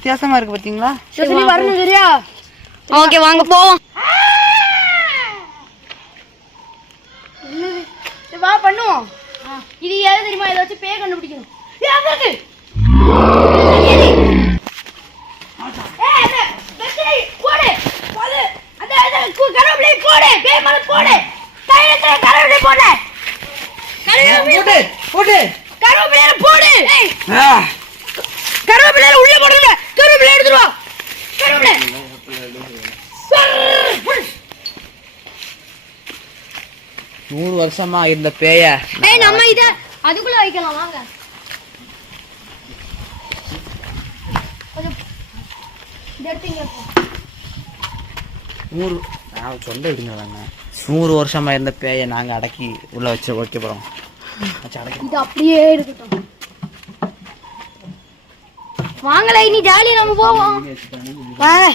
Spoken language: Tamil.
வித்தியாசமா இருக்கு பாத்தீங்களா? சரி வரணும் சரியா? ஓகே வாங்க போவோம். வா பண்ணுவோம். இது ஏது தெரியுமா? இதை வச்சு பேய் கண்டுபிடிக்கணும். கருவேப்பிலை உள்ள போடுங்க. கருவேப்பிலை எடுத்துருவா. கருவேப்பிலை 100 வருஷமா இருந்த பேய நம்ம இத அதுக்குள்ள வைக்கலாம் வாங்க. நான் சொல்ல விடுங்க. 100 வருஷமா இருந்த பேய நாங்க அடக்கி உள்ள வச்சு வைக்க போறோம். இது அப்படியே இருக்கட்டும். வாங்கலை, நீ ஜாலியா நம்ம போவோம். வாங்க.